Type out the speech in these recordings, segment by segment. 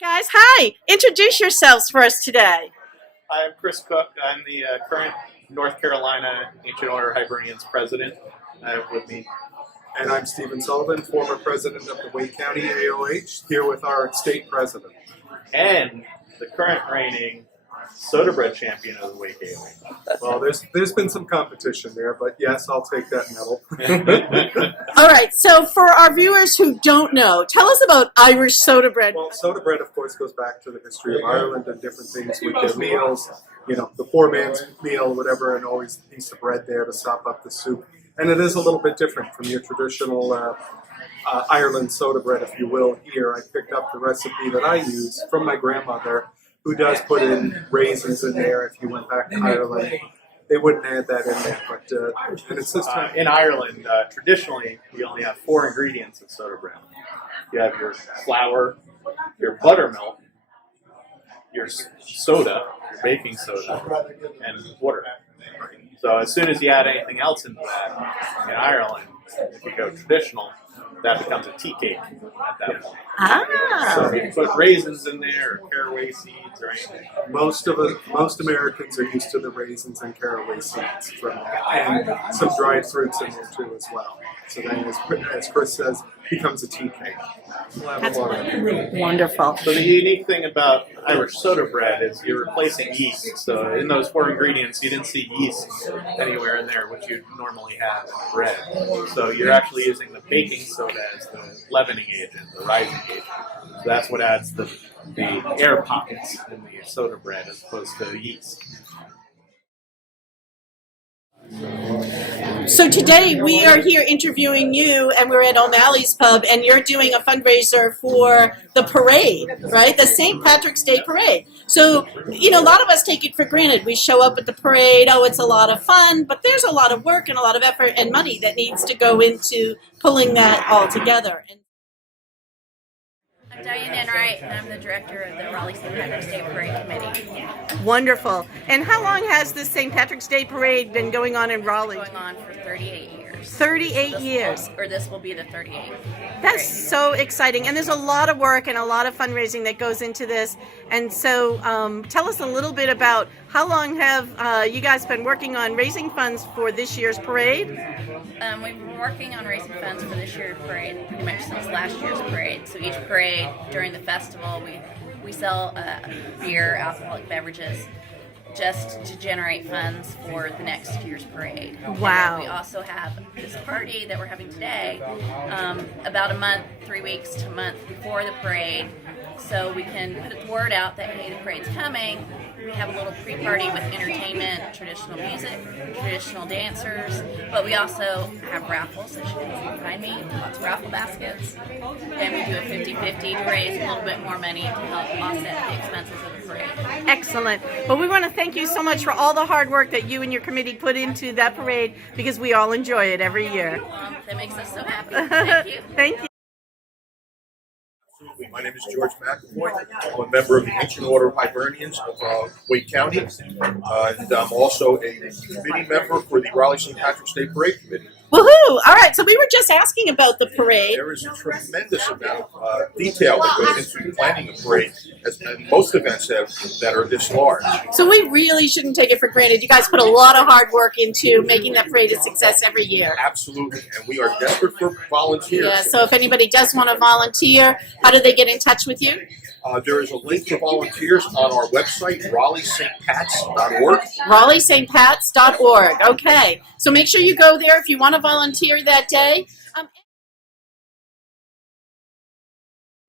Guys, hi. Introduce yourselves for us today. I'm Chris Cook. I'm the current North Carolina Ancient Order of Hibernians president. With me. And I'm Stephen Sullivan, former president of the Wake County AOH, here with our state president. And the current reigning soda bread champion of the Wake AOH. Well, there's been some competition there, but yes, I'll take that medal. All right, so for our viewers who don't know, tell us about Irish soda bread. Well, soda bread, of course, goes back to the history of Ireland and different things with their meals. You know, the poor man's meal, whatever, and always a piece of bread there to sop up the soup. And it is a little bit different from your traditional Ireland soda bread, if you will. Here, I picked up the recipe that I use from my grandmother, who does put in raisins in there. If you went back to Ireland, they wouldn't add that in there. But and it's this time in Ireland, traditionally, we only have 4 ingredients in soda bread. You have your flour, your buttermilk, your soda, your baking soda, and water. So as soon as you add anything else into that, in Ireland, if you go traditional, that becomes a tea cake at that point. Ah. So you put raisins in there, or caraway seeds, or anything. most Americans are used to the raisins and caraway seeds and some dried fruits in there too as well. So then, as Chris says, becomes a tea cake. We'll have That's a lot of wonderful. So the unique thing about Irish soda bread is you're replacing yeast. So in those 4 ingredients, you didn't see yeast anywhere in there, which you normally have in bread. So you're actually using the baking soda as the leavening agent, the rising agent. So that's what adds the air pockets in the soda bread as opposed to yeast. So today we are here interviewing you, and we're at O'Malley's Pub, and you're doing a fundraiser for the parade, right? The St. Patrick's Day Parade. So, you know, a lot of us take it for granted. We show up at the parade, oh, it's a lot of fun, but there's a lot of work and a lot of effort and money that needs to go into pulling that all together. I'm Diane Enright, and I'm the director of the Raleigh St. Patrick's Day Parade Committee. Wonderful. And how long has this St. Patrick's Day Parade been going on in Raleigh? Going on for 38 years. 38 years. This will be the 38th. That's so exciting. And there's a lot of work and a lot of fundraising that goes into this. And so tell us a little bit about how long have you guys been working on raising funds for this year's parade? We've been working on raising funds for this year's parade pretty much since last year's parade. So each parade, during the festival, we sell beer, alcoholic beverages, just to generate funds for the next year's parade. Wow. And we also have this party that we're having today about a month, 3 weeks to a month before the parade, so we can put the word out that, hey, the parade's coming. We have a little pre-party with entertainment, traditional music, traditional dancers, but we also have raffles, as you can see behind me, lots of raffle baskets, and we do a 50-50 to raise a little bit more money to help offset the expenses of the parade. Excellent. Well, we want to thank you so much for all the hard work that you and your committee put into that parade, because we all enjoy it every year. That makes us so happy. Thank you. Thank you. My name is George McAvoy. I'm a member of the Ancient Order of Hibernians of Wake County, and I'm also a committee member for the Raleigh St. Patrick's Day Parade Committee. Woohoo! All right, so we were just asking about the parade. There is a tremendous amount of detail that goes into planning a parade, and most events have that are this large. So we really shouldn't take it for granted. You guys put a lot of hard work into making that parade a success every year. Absolutely, and we are desperate for volunteers. Yeah, so if anybody does want to volunteer, how do they get in touch with you? There is a link for volunteers on our website, RaleighStPats.org. RaleighStPats.org. Okay, so make sure you go there if you want to volunteer that day.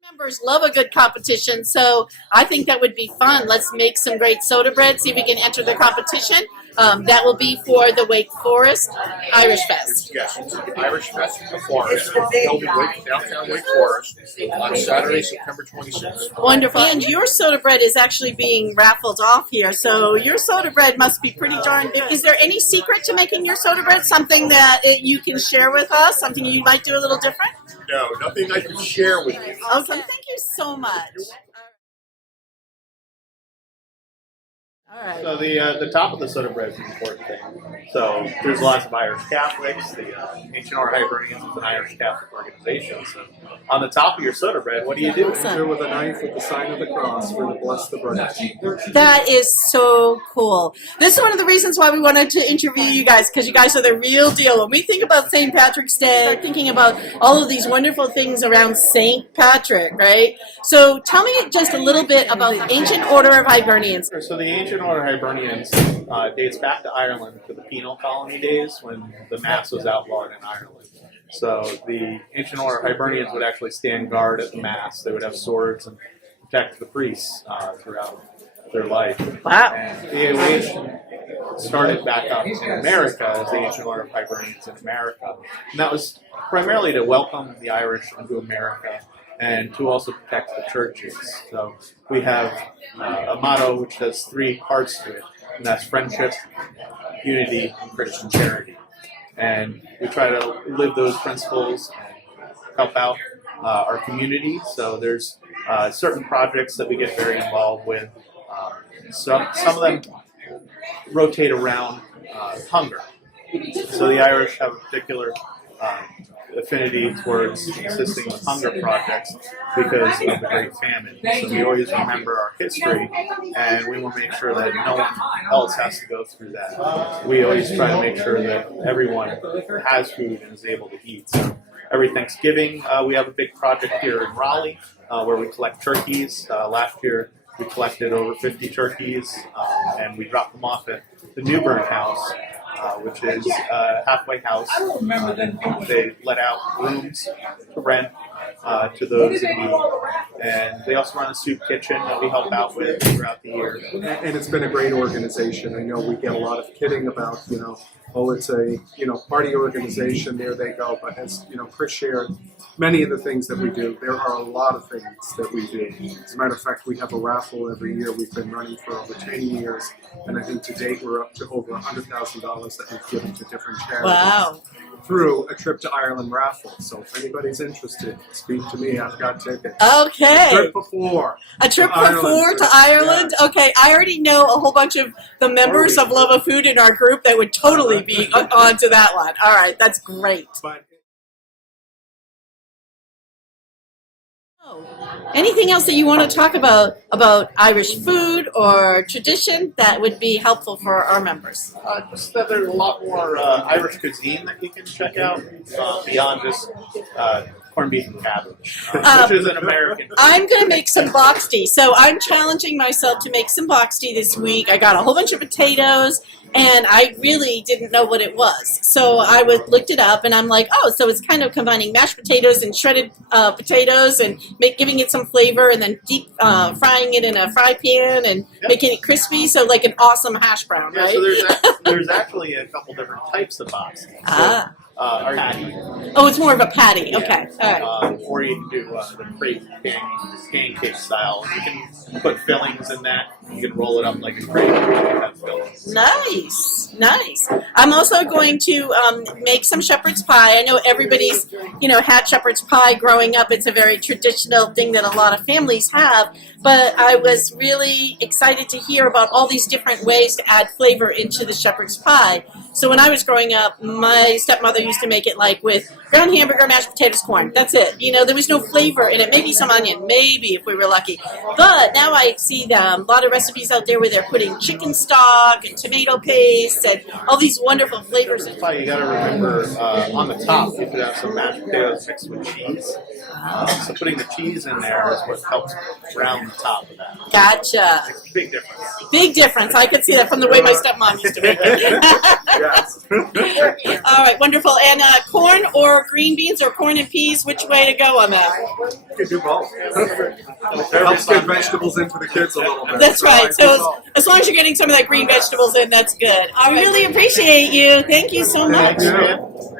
Members love a good competition, so I think that would be fun. Let's make some great soda bread, see if we can enter the competition. That will be for the Wake Forest Irish Fest. Yes, it's the Irish Fest in the Forest, held in downtown Wake Forest on Saturday, September 26th. Wonderful. And your soda bread is actually being raffled off here, so your soda bread must be pretty darn good. Is there any secret to making your soda bread? Something that you can share with us? Something you might do a little different? No, nothing I can share with you. Okay, thank you so much. All right. So the top of the soda bread is an important thing. So there's lots of Irish Catholics. The Ancient Order of Hibernians is an Irish Catholic organization. So on the top of your soda bread, what do you do? Do with a knife with the sign of the cross for the bless the bread. That is so cool. This is one of the reasons why we wanted to interview you guys, because you guys are the real deal. When we think about St. Patrick's Day, we're thinking about all of these wonderful things around St. Patrick, right? So tell me just a little bit about the Ancient Order of Hibernians. So the Ancient Order of Hibernians dates back to Ireland, to the penal colony days when the Mass was outlawed in Ireland. So the Ancient Order of Hibernians would actually stand guard at the Mass. They would have swords and protect the priests throughout their life. Wow. And the AOH started back up in America as the Ancient Order of Hibernians in America. And that was primarily to welcome the Irish into America and to also protect the churches. So we have a motto which has 3 parts to it, and that's friendship, unity, and Christian charity. And we try to live those principles and help out our community. So there's certain projects that we get very involved with. Some of them rotate around hunger. So the Irish have a particular affinity towards assisting with hunger projects because of the Great Famine. So we always remember our history, and we want to make sure that no one else has to go through that. We always try to make sure that everyone has food and is able to eat. So every Thanksgiving, we have a big project here in Raleigh where we collect turkeys. Last year, we collected over 50 turkeys, and we dropped them off at the Newburn House, which is a halfway house. They let out rooms to rent to those in need. And they also run a soup kitchen that we help out with throughout the year. And it's been a great organization. I know we get a lot of kidding about, oh, it's a, party organization, there they go. But as, Chris shared, many of the things that we do, there are a lot of things that we do. As a matter of fact, we have a raffle every year. We've been running for over 10 years. And I think to date, we're up to over $100,000 that we've given to different charities. Wow. Through a trip to Ireland raffle. So if anybody's interested, speak to me. I've got tickets. Okay. A trip before. A trip for 4 to Ireland? Yeah. Okay, I already know a whole bunch of the members of Love of Food in our group that would totally be onto that one. All right, that's great. But Anything else that you want to talk about Irish food or tradition that would be helpful for our members? Just that there's a lot more Irish cuisine that you can check out beyond just corned beef and cabbage, which is an American. I'm going to make some boxty. So I'm challenging myself to make some boxty this week. I got a whole bunch of potatoes, and I really didn't know what it was. So I looked it up, and I'm like, oh, so it's kind of combining mashed potatoes and shredded potatoes and giving it some flavor and then deep frying it in a fry pan and making it crispy. So like an awesome hash brown, Yeah, right? so there's actually a couple different types of boxty. So, our patty. Oh, it's more of a patty. Okay. Yeah. All right. Or you can do the crepe pancake style. You can put fillings in that. You can roll it up like a crepe. Have fillings. Nice, nice. I'm also going to make some shepherd's pie. I know everybody's, had shepherd's pie growing up. It's a very traditional thing that a lot of families have. But I was really excited to hear about all these different ways to add flavor into the shepherd's pie. So when I was growing up, my stepmother used to make it like with ground hamburger, mashed potatoes, corn. That's it. There was no flavor in it. Maybe some onion, maybe if we were lucky. But now I see a lot of recipes out there where they're putting chicken stock and tomato paste and all these wonderful flavors. Pie, you got to remember on the top you could have some mashed potatoes mixed with cheese. So putting the cheese in there is what helps round the top of that. Gotcha. It's a big difference. Big difference. I could see that from the way my stepmom used to make it. yes. All right, wonderful. And corn or green beans or corn and peas, which way to go on that? You can do both. It helps get vegetables into the kids a little bit. That's right. I do So both. as long as you're getting some of that green vegetables in, that's good. I really appreciate you. Thank you so much. Thank you.